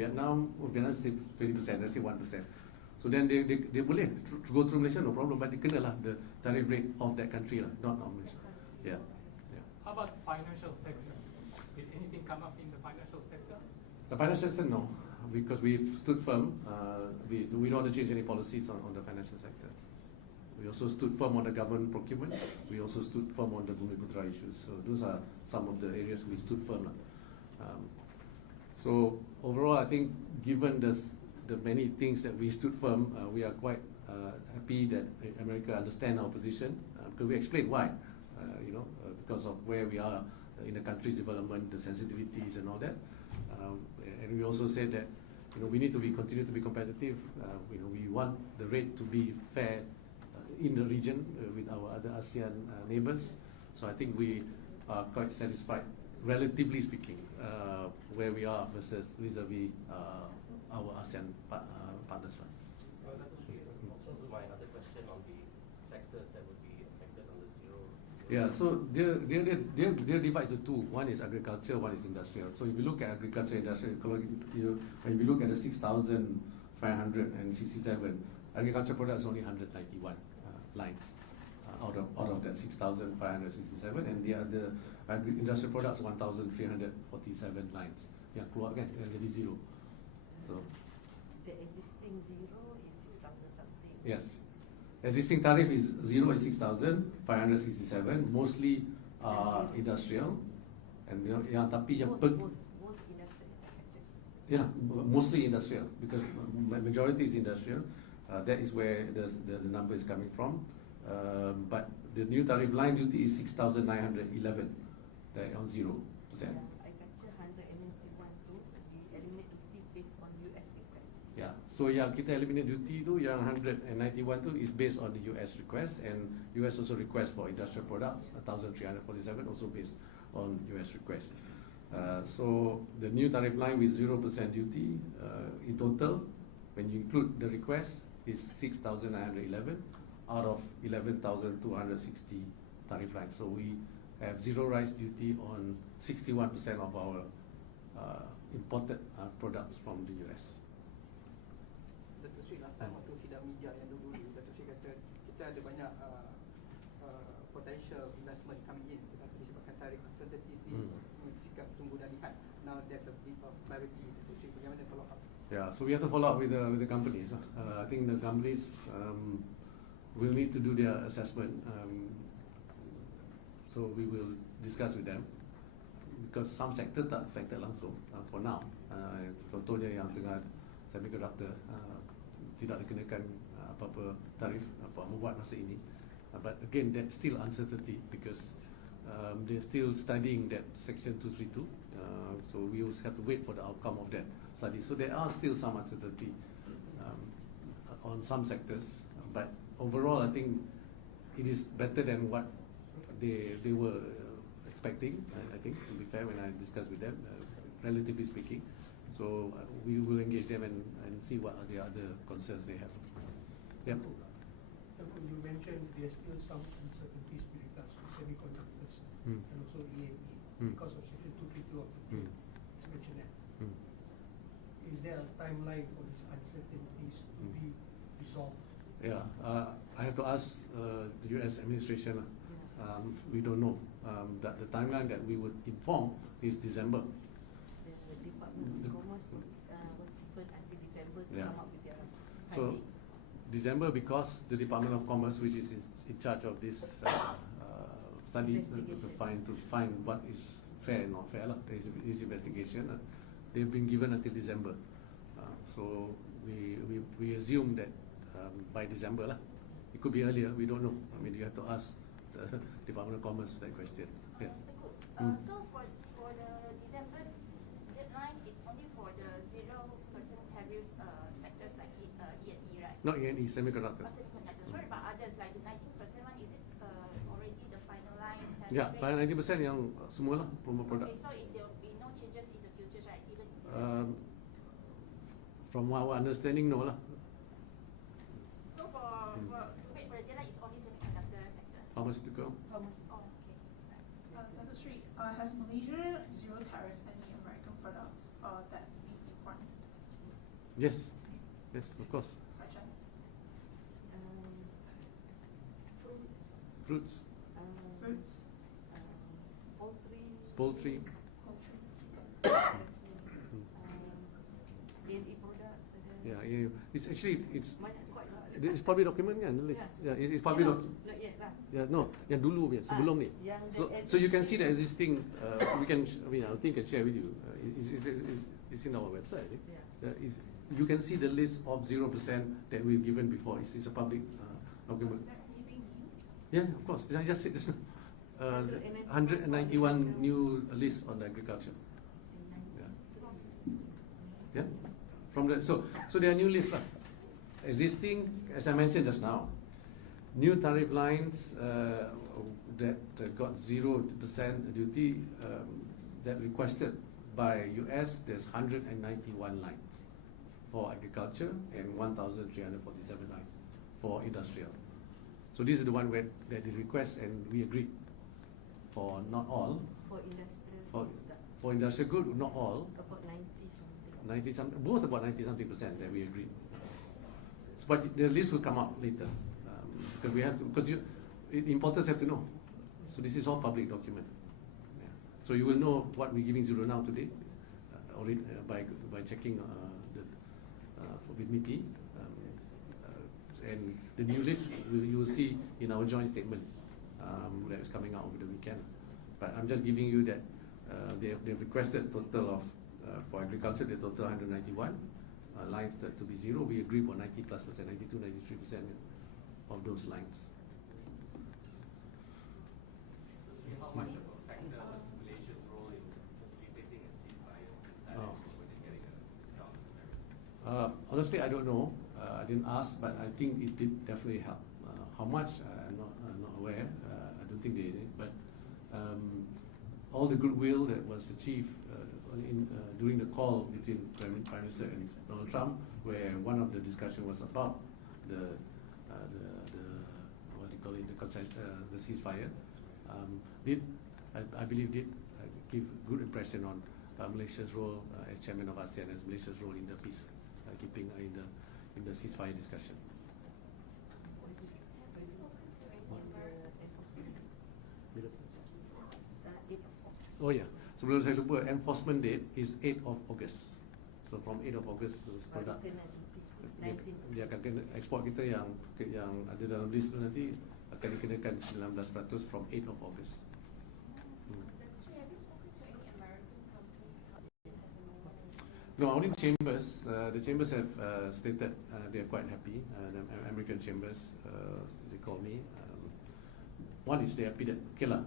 Vietnam say 20%, let's say 1%. So then they boleh to go through Malaysia, no problem, but they kena lah the tariff rate of that country lah, not Malaysia. Yeah. How about financial sector? Did anything come up in the financial sector? The financial sector, no, because we've stood firm. We don't want to change any policies on the financial sector. We also stood firm on the government procurement. We also stood firm on the Bumiputra issues. So those are some of the areas we stood firm. So overall, I think given the many things that we stood firm, we are quite happy that America understand our position, because we explained why. Because of where we are in the country's development, the sensitivities and all that. And we also said that we need to continue to be competitive. We want the rate to be fair in the region with our other ASEAN neighbors. So I think we are quite satisfied, relatively speaking, where we are versus vis-a-vis our ASEAN partners. Also my other question on the sectors that would be affected on the zero. Yeah, so they're divided to two. One is agriculture, one is industrial. So if you look at agriculture, industrial, when you look at the 6,567, agriculture products only 191 lines out of that 6,567, and the other industrial products 1,347 lines. Yang keluar kan jadi zero. So the existing zero is 6,000 something. Yes. Existing tariff is 6,567, mostly industrial, and tapi yang mostly industrial, because majority is industrial. That is where the number is coming from. But the new tariff line duty is 6,911, on 0%. Yeah, so yang kita eliminate duty tu, yang 191 tu is based on the US request, and US also request for industrial products, 1,347 also based on US request. So the new tariff line with 0% duty, in total, when you include the request, is 6,911 out of 11,260 tariff lines. So we have zero rice duty on 61% of our imported products from the US. Dato' Sri, last time waktu sidang media yang dulu, Dato' Sri kata kita ada banyak potential investment coming in, tetapi disebabkan tarif uncertainties ni sikap tunggu dan lihat. Now there's a bit of clarity. Dato' Sri, bagaimana follow up? Yeah, so we have to follow up with the companies. I think the companies will need to do their assessment. So we will discuss with them, because some sector tak affected langsung for now. Contohnya yang tengah semiconductor tidak dikenakan apa-apa tarif membuat masa ini. But again, that's still uncertainty, because they're still studying that Section 232. So we will have to wait for the outcome of that study. So there are still some uncertainty on some sectors, but overall, I think it is better than what they were expecting. I think, to be fair, when I discussed with them, relatively speaking. So we will engage them and see what are the other concerns they have. Yeah. You mentioned there's still some uncertainties with regards to semiconductors and also EME because of Section 232 of the bill. You mentioned that. Is there a timeline for these uncertainties to be resolved? Yeah, I have to ask the US administration. We don't know. That the timeline that we would inform is December. The Department of Commerce was given until December to come up with their timing. So December, because the Department of Commerce, which is in charge of this study, to find what is fair and not fair, this investigation, they've been given until December. So we assume that by December, it could be earlier. We don't know. I mean, you have to ask the Department of Commerce that question. Yeah. So for the December deadline, it's only for the 0% tariffs sectors like E&E, right? Not E&E, semiconductors. Semiconductors. What about others, like the 19% one? Is it already the finalized tariff? Yeah, 90% yang semua lah, promo product. Okay, so there will be no changes in the future, right? Even from our understanding, no lah. So for the deadline, it's only semiconductor sector. Pharmaceutical. Oh, okay. Dato' Sri, has Malaysia zero tariff any American products that we import Yes, yes, of course. Such as? Fruits, Fruits, Fruits. poultry, poultry. B&E products, Yeah, yeah. It's actually banyak quite a lot. it's public document kan, the list. Yeah. Yeah, it's public document. Not yet lah. Yeah, no, yang dulu punya, sebelum ni. yang So you can see the existing. We can, I think, can share with you. It's in our website. Yeah. You can see the list of 0% that we've given before. It's a public document. Is there anything new? Yeah, of course. I just said 191 new lists on agriculture. Yeah. From the so there are new lists lah. Existing, as I mentioned just now, new tariff lines that got 0% duty that requested by US. There's 191 lines for agriculture and 1,347 lines for industrial. So this is the one where that they request and we agreed for not all. For industrial For, product, for industrial good, not all. about 90 something. 90 some, both about 90 something percent that we agreed. But the list will come out later because we have to, because importers have to know. So this is all public document. Yeah. So you will know what we're giving zero now today, already by checking with MITI, and the new list you will see in our joint statement that is coming out over the weekend. But I'm just giving you that they've requested total of for agriculture the total 191 lines that to be zero. We agree for 90+%, 92, 93% of those lines. How much of a factor was Malaysia's role in facilitating a ceasefire Oh. when they're getting a discount? Honestly, I don't know. I didn't ask, but I think it did definitely help. How much? I'm not aware. I don't think they did. But all the goodwill that was achieved during the call between Prime Minister and Donald Trump, where one of the discussion was about the what do you call it, the ceasefire, I believe did give good impression on Malaysia's role as chairman of ASEAN, as Malaysia's role in the peace keeping in the ceasefire discussion. Oh yeah. Sebelum saya lupa, enforcement date is 8th of August. So from 8th of August to produk dia akan kena ekspor kita yang ada dalam list tu nanti akan dikenakan 19% from 8th of August. No, only chambers. The chambers have stated they are quite happy. The American chambers, they call me. One is they are happy that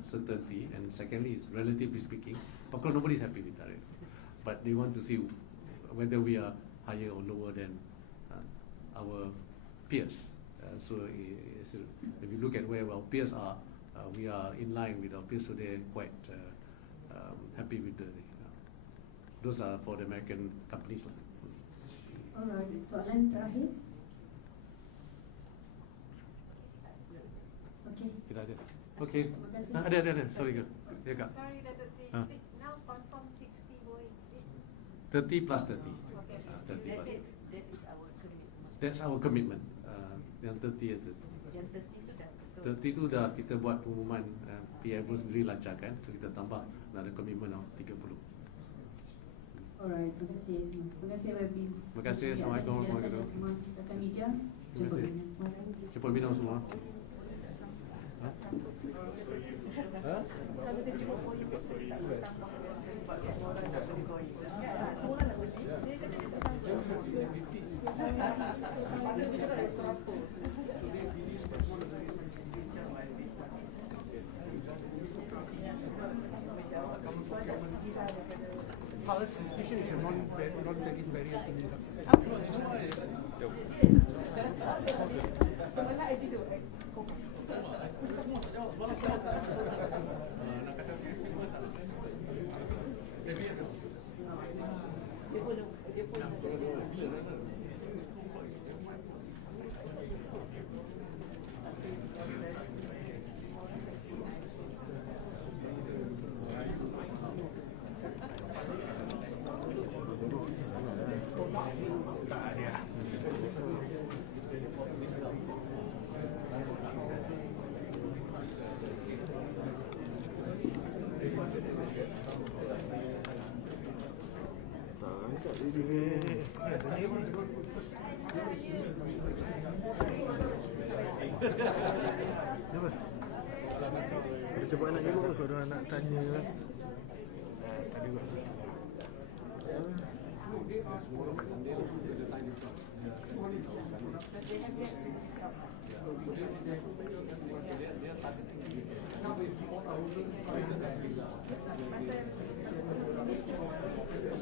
certainty, and secondly is relatively speaking. Of course, nobody's happy with tariff, but they want to see whether we are higher or lower than our peers. So if you look at where our peers are, we are in line with our peers, so they're quite happy with the. Those are for the American companies. Alright, soalan terakhir. Okay. Tidak ada. Okay. Ada. Sorry, girl. Ya, Kak. Sorry, Datuk Seri. Ah. Now confirm 60 going. 30 plus 30. Okay. 30 plus 30. That is our commitment. That's our commitment. Yang 30 ya 30. Yang 30 tu dah betul. 30 tu dah kita buat pengumuman PI pun sendiri lancarkan, so kita tambah ada commitment of 30. Alright, terima kasih semua. Terima kasih Wabi. Terima kasih. Assalamualaikum warahmatullahi wabarakatuh. Semua rakan media. Terima kasih. Cepat minum semua. Ha? Ha? Kalau dia cuma poin tak tambah sebab yang orang nak beli poin. Semua orang nak beli. Dia kata dia tak sanggup. Dia juga dah 100. Pulse nutrition is a non-tagging barrier to introduction. Sebenarnya I did Dia pun Tak ada. Tak dia. Apa? Dia cuba nak jemput kau orang nak tanya. Tadi buat.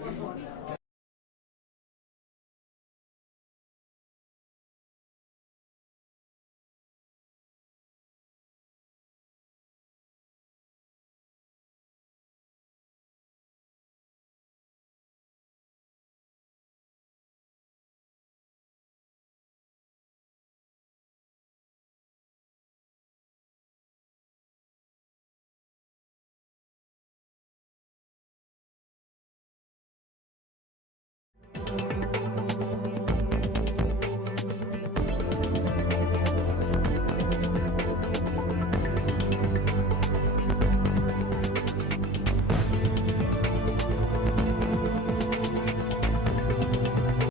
Masa